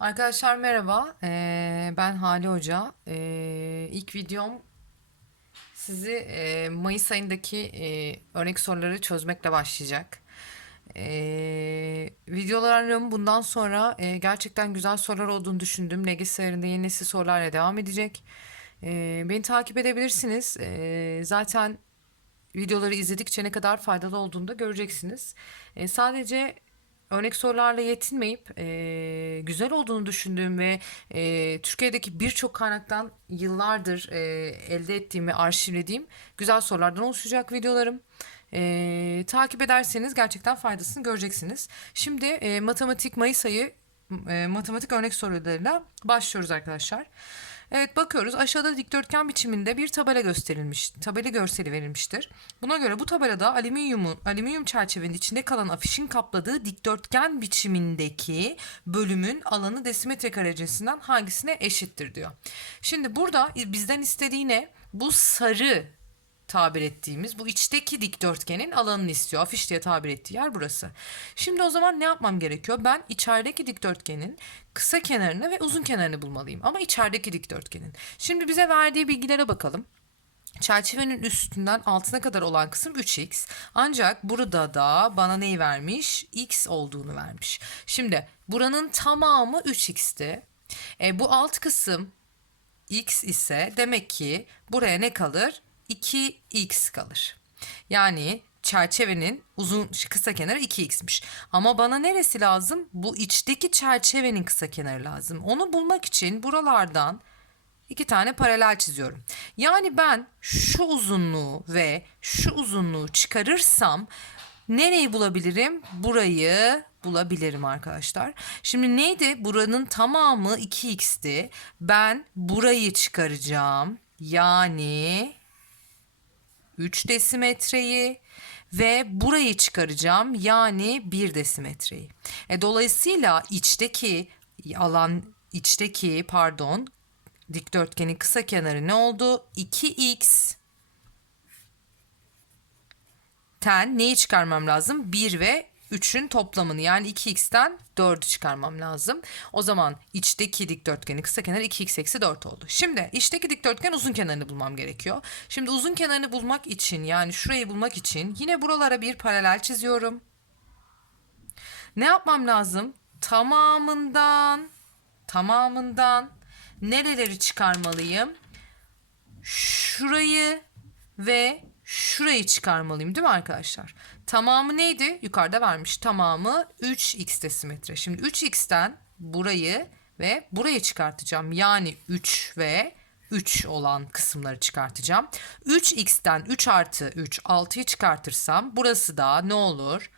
Arkadaşlar merhaba. Ee, ben Hali Hoca. Ee, ilk videom sizi e, Mayıs ayındaki e, örnek soruları çözmekle başlayacak. Ee, videolarım bundan sonra e, gerçekten güzel sorular olduğunu düşündüm. LGS sayarında yeni nesil sorularla devam edecek. Ee, beni takip edebilirsiniz. Ee, zaten videoları izledikçe ne kadar faydalı olduğunu da göreceksiniz. E, sadece örnek sorularla yetinmeyip e, güzel olduğunu düşündüğüm ve e, Türkiye'deki birçok kaynaktan yıllardır e, elde ettiğim ve arşivlediğim güzel sorulardan oluşacak videolarım. E, takip ederseniz gerçekten faydasını göreceksiniz. Şimdi e, matematik Mayıs ayı e, matematik örnek sorularıyla başlıyoruz arkadaşlar. Evet bakıyoruz aşağıda dikdörtgen biçiminde bir tabela gösterilmiş. Tabela görseli verilmiştir. Buna göre bu tabelada alüminyumun alüminyum çerçevenin içinde kalan afişin kapladığı dikdörtgen biçimindeki bölümün alanı desimetre kare cinsinden hangisine eşittir diyor. Şimdi burada bizden istediği ne? Bu sarı tabir ettiğimiz bu içteki dikdörtgenin alanını istiyor. Afiş diye tabir ettiği yer burası. Şimdi o zaman ne yapmam gerekiyor? Ben içerideki dikdörtgenin kısa kenarını ve uzun kenarını bulmalıyım. Ama içerideki dikdörtgenin. Şimdi bize verdiği bilgilere bakalım. Çerçevenin üstünden altına kadar olan kısım 3x. Ancak burada da bana neyi vermiş? x olduğunu vermiş. Şimdi buranın tamamı 3x'ti. E, bu alt kısım x ise demek ki buraya ne kalır? 2x kalır. Yani çerçevenin uzun kısa kenarı 2x'miş. Ama bana neresi lazım? Bu içteki çerçevenin kısa kenarı lazım. Onu bulmak için buralardan iki tane paralel çiziyorum. Yani ben şu uzunluğu ve şu uzunluğu çıkarırsam nereyi bulabilirim? Burayı bulabilirim arkadaşlar. Şimdi neydi? Buranın tamamı 2x'ti. Ben burayı çıkaracağım. Yani 3 desimetreyi ve burayı çıkaracağım yani 1 desimetreyi. E, dolayısıyla içteki alan içteki pardon dikdörtgenin kısa kenarı ne oldu? 2x ten neyi çıkarmam lazım? 1 ve 3'ün toplamını yani 2x'ten 4'ü çıkarmam lazım. O zaman içteki dikdörtgenin kısa kenarı 2x eksi 4 oldu. Şimdi içteki dikdörtgen uzun kenarını bulmam gerekiyor. Şimdi uzun kenarını bulmak için yani şurayı bulmak için yine buralara bir paralel çiziyorum. Ne yapmam lazım? Tamamından tamamından nereleri çıkarmalıyım? Şurayı ve şurayı çıkarmalıyım değil mi arkadaşlar? Tamamı neydi? Yukarıda vermiş. Tamamı 3x desimetre. Şimdi 3x'ten burayı ve burayı çıkartacağım. Yani 3 ve 3 olan kısımları çıkartacağım. 3x'ten 3 artı 3 6'yı çıkartırsam burası da ne olur?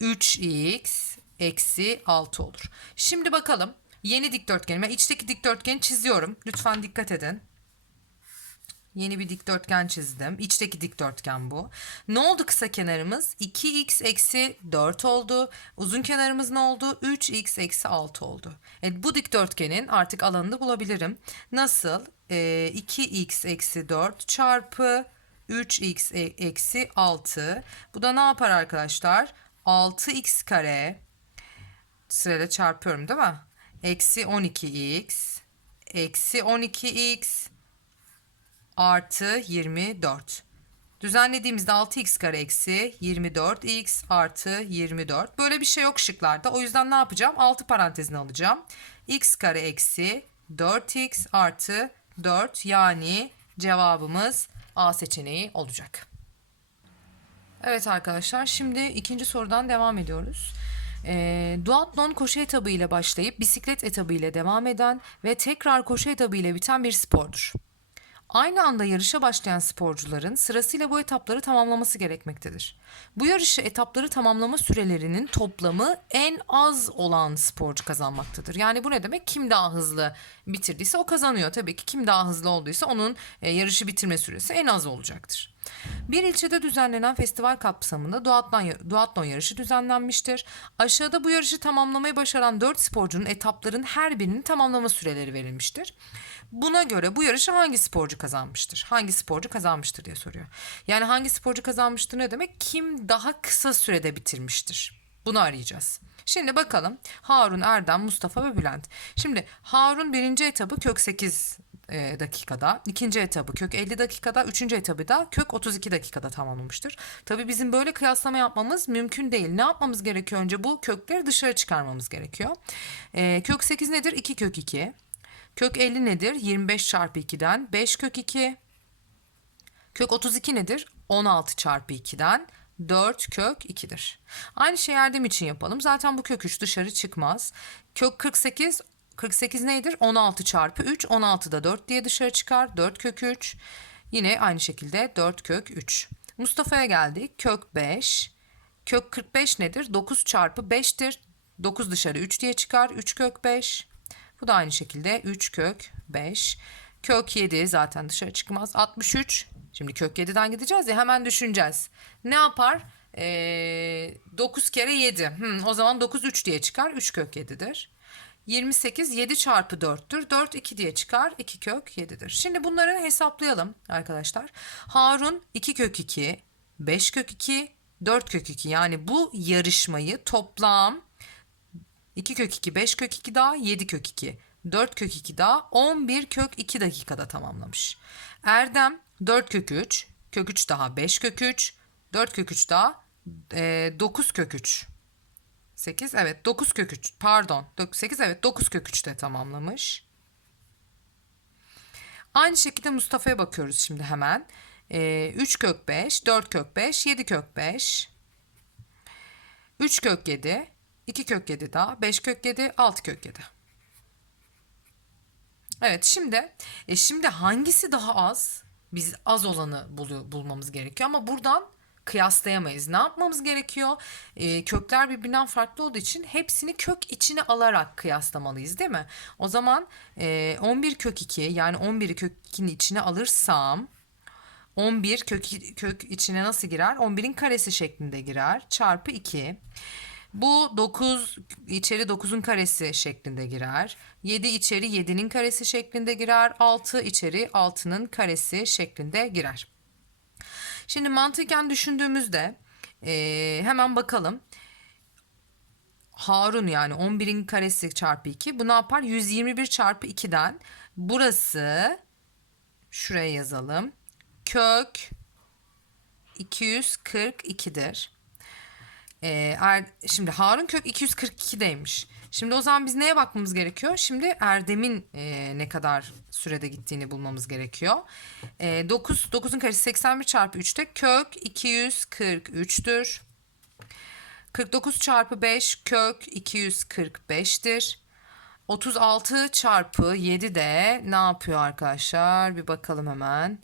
3x eksi 6 olur. Şimdi bakalım yeni dikdörtgenime içteki dikdörtgeni çiziyorum. Lütfen dikkat edin. Yeni bir dikdörtgen çizdim. İçteki dikdörtgen bu. Ne oldu kısa kenarımız? 2x eksi 4 oldu. Uzun kenarımız ne oldu? 3x eksi 6 oldu. E, bu dikdörtgenin artık alanını bulabilirim. Nasıl? E, 2x eksi 4 çarpı 3x e, eksi 6. Bu da ne yapar arkadaşlar? 6x kare sırayla çarpıyorum değil mi? Eksi 12x eksi 12x artı 24. Düzenlediğimizde 6x kare eksi 24x artı 24. Böyle bir şey yok şıklarda. O yüzden ne yapacağım? 6 parantezini alacağım. x kare eksi 4x artı 4 yani cevabımız A seçeneği olacak. Evet arkadaşlar şimdi ikinci sorudan devam ediyoruz. E, duatlon koşu etabı ile başlayıp bisiklet etabı ile devam eden ve tekrar koşu etabı ile biten bir spordur. Aynı anda yarışa başlayan sporcuların sırasıyla bu etapları tamamlaması gerekmektedir. Bu yarışı etapları tamamlama sürelerinin toplamı en az olan sporcu kazanmaktadır. Yani bu ne demek? Kim daha hızlı bitirdiyse o kazanıyor. Tabii ki kim daha hızlı olduysa onun e, yarışı bitirme süresi en az olacaktır. Bir ilçede düzenlenen festival kapsamında duatlon, duatlon yarışı düzenlenmiştir. Aşağıda bu yarışı tamamlamayı başaran 4 sporcunun etapların her birinin tamamlama süreleri verilmiştir. Buna göre bu yarışı hangi sporcu kazanmıştır? Hangi sporcu kazanmıştır diye soruyor. Yani hangi sporcu kazanmıştır ne demek? Kim daha kısa sürede bitirmiştir? Bunu arayacağız. Şimdi bakalım Harun, Erdem, Mustafa ve Bülent. Şimdi Harun birinci etabı kök 8 e, dakikada, ikinci etabı kök 50 dakikada, üçüncü etabı da kök 32 dakikada tamamlamıştır. Tabii bizim böyle kıyaslama yapmamız mümkün değil. Ne yapmamız gerekiyor önce? Bu kökleri dışarı çıkarmamız gerekiyor. E, kök 8 nedir? 2 kök 2. Kök 50 nedir? 25 çarpı 2'den 5 kök 2. Kök 32 nedir? 16 çarpı 2'den 4 kök 2'dir. Aynı şey Erdem için yapalım. Zaten bu kök 3 dışarı çıkmaz. Kök 48 48 nedir? 16 çarpı 3. 16 da 4 diye dışarı çıkar. 4 kök 3. Yine aynı şekilde 4 kök 3. Mustafa'ya geldik. Kök 5. Kök 45 nedir? 9 çarpı 5'tir. 9 dışarı 3 diye çıkar. 3 kök 5. Bu da aynı şekilde 3 kök 5. Kök 7 zaten dışarı çıkmaz. 63. Şimdi kök 7'den gideceğiz ya hemen düşüneceğiz. Ne yapar? Ee, 9 kere 7. Hmm, o zaman 9 3 diye çıkar. 3 kök 7'dir. 28 7 çarpı 4'tür. 4 2 diye çıkar. 2 kök 7'dir. Şimdi bunları hesaplayalım arkadaşlar. Harun 2 kök 2, 5 kök 2, 4 kök 2. Yani bu yarışmayı toplam 2 kök 2, 5 kök 2 daha 7 kök 2. 4 kök 2 daha 11 kök 2 dakikada tamamlamış. Erdem 4 kök 3, kök 3 daha 5 kök 3, 4 kök 3 daha e, 9 kök 3. 8 evet 9 kök 3 pardon 8 evet 9 kök 3 de tamamlamış. Aynı şekilde Mustafa'ya bakıyoruz şimdi hemen. E, 3 kök 5, 4 kök 5, 7 kök 5, 3 kök 7, 2 kök 7 daha, 5 kök 7, 6 kök 7. Evet şimdi e şimdi hangisi daha az? Biz az olanı bulu- bulmamız gerekiyor ama buradan kıyaslayamayız. Ne yapmamız gerekiyor? E, kökler birbirinden farklı olduğu için hepsini kök içine alarak kıyaslamalıyız değil mi? O zaman e, 11 kök 2 yani 11'i kök 2'nin içine alırsam 11 kök, kök içine nasıl girer? 11'in karesi şeklinde girer. Çarpı 2. Bu 9 içeri 9'un karesi şeklinde girer. 7 içeri 7'nin karesi şeklinde girer. 6 içeri 6'nın karesi şeklinde girer. Şimdi mantıken düşündüğümüzde eee, hemen bakalım. Harun yani 11'in karesi çarpı 2. Bu ne yapar? 121 çarpı 2'den burası şuraya yazalım. Kök 242'dir. Ee, er, şimdi Harun kök 242'deymiş. Şimdi o zaman biz neye bakmamız gerekiyor? Şimdi Erdem'in e, ne kadar sürede gittiğini bulmamız gerekiyor. E, 9, 9'un karesi 81 çarpı 3'te kök 243'tür. 49 çarpı 5 kök 245'tir. 36 çarpı 7 de ne yapıyor arkadaşlar? Bir bakalım hemen.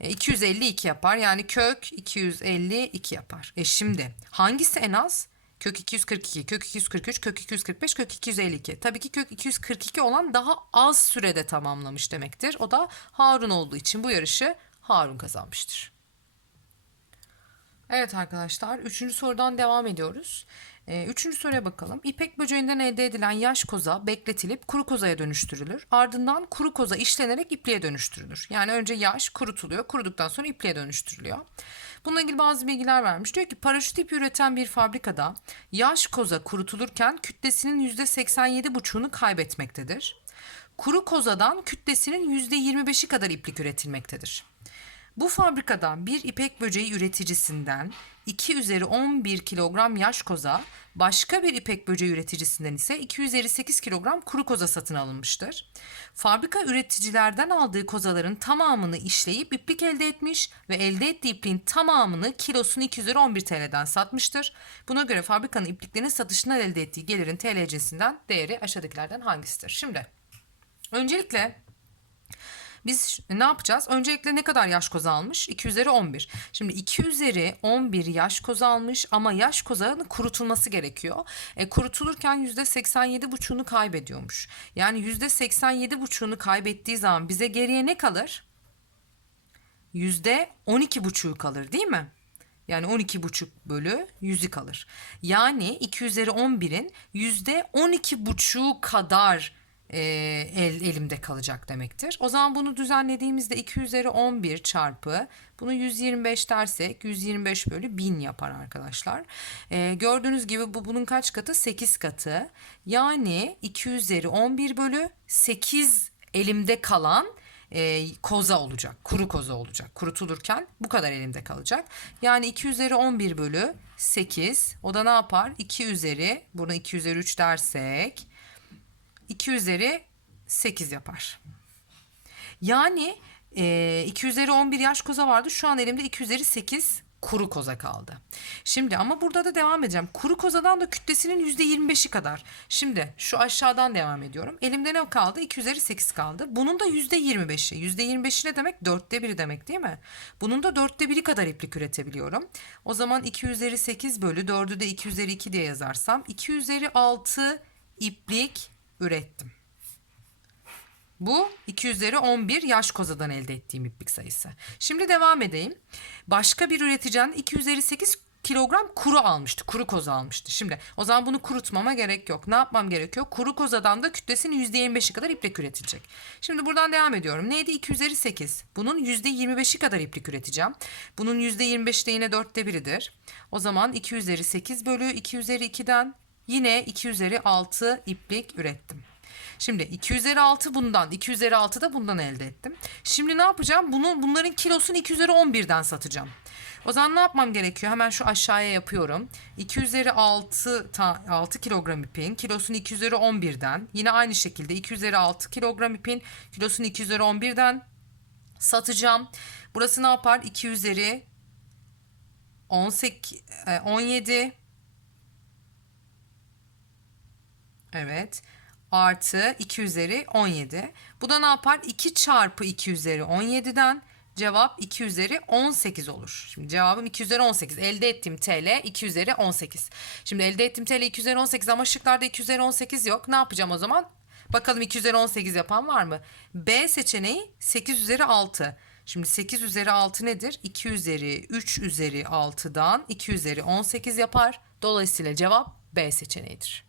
E, 252 yapar. Yani kök 252 yapar. E şimdi hangisi en az? Kök 242, kök 243, kök 245, kök 252. Tabii ki kök 242 olan daha az sürede tamamlamış demektir. O da Harun olduğu için bu yarışı Harun kazanmıştır. Evet arkadaşlar, üçüncü sorudan devam ediyoruz. Ee, üçüncü soruya bakalım. İpek böceğinden elde edilen yaş koza bekletilip kuru kozaya dönüştürülür. Ardından kuru koza işlenerek ipliğe dönüştürülür. Yani önce yaş kurutuluyor, kuruduktan sonra ipliğe dönüştürülüyor. Bununla ilgili bazı bilgiler vermiş. Diyor ki paraşüt ipi üreten bir fabrikada yaş koza kurutulurken kütlesinin %87,5'unu kaybetmektedir. Kuru kozadan kütlesinin %25'i kadar iplik üretilmektedir. Bu fabrikadan bir ipek böceği üreticisinden 2 üzeri 11 kilogram yaş koza, başka bir ipek böceği üreticisinden ise 258 kilogram kuru koza satın alınmıştır. Fabrika üreticilerden aldığı kozaların tamamını işleyip iplik elde etmiş ve elde ettiği ipliğin tamamını kilosunu 2 üzeri 11 TL'den satmıştır. Buna göre fabrikanın ipliklerinin satışından elde ettiği gelirin TL cinsinden değeri aşağıdakilerden hangisidir? Şimdi öncelikle biz ne yapacağız? Öncelikle ne kadar yaş koza almış? 2 üzeri 11. Şimdi 2 üzeri 11 yaş koza almış ama yaş kozanın kurutulması gerekiyor. E, kurutulurken %87,5'unu kaybediyormuş. Yani %87,5'unu kaybettiği zaman bize geriye ne kalır? %12,5'u kalır değil mi? Yani 12,5 bölü 100'ü kalır. Yani 2 üzeri 11'in %12,5'u kadar e, el, elimde kalacak demektir. O zaman bunu düzenlediğimizde 2 üzeri 11 çarpı bunu 125 dersek 125 bölü 1000 yapar arkadaşlar. E, gördüğünüz gibi bu bunun kaç katı? 8 katı. Yani 2 üzeri 11 bölü 8 elimde kalan e, koza olacak. Kuru koza olacak. Kurutulurken bu kadar elimde kalacak. Yani 2 üzeri 11 bölü 8. O da ne yapar? 2 üzeri, bunu 2 üzeri 3 dersek 2 üzeri 8 yapar. Yani e, 2 üzeri 11 yaş koza vardı. Şu an elimde 2 üzeri 8 kuru koza kaldı. Şimdi ama burada da devam edeceğim. Kuru kozadan da kütlesinin %25'i kadar. Şimdi şu aşağıdan devam ediyorum. Elimde ne kaldı? 2 üzeri 8 kaldı. Bunun da %25'i. %25'i ne demek? Dörtte biri demek değil mi? Bunun da dörtte biri kadar iplik üretebiliyorum. O zaman 2 üzeri 8 bölü 4'ü de 2 üzeri 2 diye yazarsam 2 üzeri 6 iplik ürettim. Bu 2 üzeri 11 yaş kozadan elde ettiğim iplik sayısı. Şimdi devam edeyim. Başka bir üreticinin 2 üzeri 8 kilogram kuru almıştı. Kuru koza almıştı. Şimdi o zaman bunu kurutmama gerek yok. Ne yapmam gerekiyor? Kuru kozadan da kütlesinin %25'i kadar iplik üretilecek. Şimdi buradan devam ediyorum. Neydi? 2 üzeri 8. Bunun %25'i kadar iplik üreteceğim. Bunun %25 de yine dörtte biridir. O zaman 2 üzeri 8 bölü 2 üzeri 2'den yine 2 üzeri 6 iplik ürettim. Şimdi 2 üzeri 6 bundan, 2 üzeri 6 da bundan elde ettim. Şimdi ne yapacağım? Bunu, bunların kilosunu 2 üzeri 11'den satacağım. O zaman ne yapmam gerekiyor? Hemen şu aşağıya yapıyorum. 2 üzeri 6, ta, 6 kilogram ipin kilosunu 2 üzeri 11'den. Yine aynı şekilde 2 üzeri 6 kilogram ipin kilosunu 2 üzeri 11'den satacağım. Burası ne yapar? 2 üzeri 18, e, 17 Evet. Artı 2 üzeri 17. Bu da ne yapar? 2 çarpı 2 üzeri 17'den cevap 2 üzeri 18 olur. Şimdi cevabım 2 üzeri 18. Elde ettiğim TL 2 üzeri 18. Şimdi elde ettiğim TL 2 üzeri 18 ama şıklarda 2 üzeri 18 yok. Ne yapacağım o zaman? Bakalım 2 üzeri 18 yapan var mı? B seçeneği 8 üzeri 6. Şimdi 8 üzeri 6 nedir? 2 üzeri 3 üzeri 6'dan 2 üzeri 18 yapar. Dolayısıyla cevap B seçeneğidir.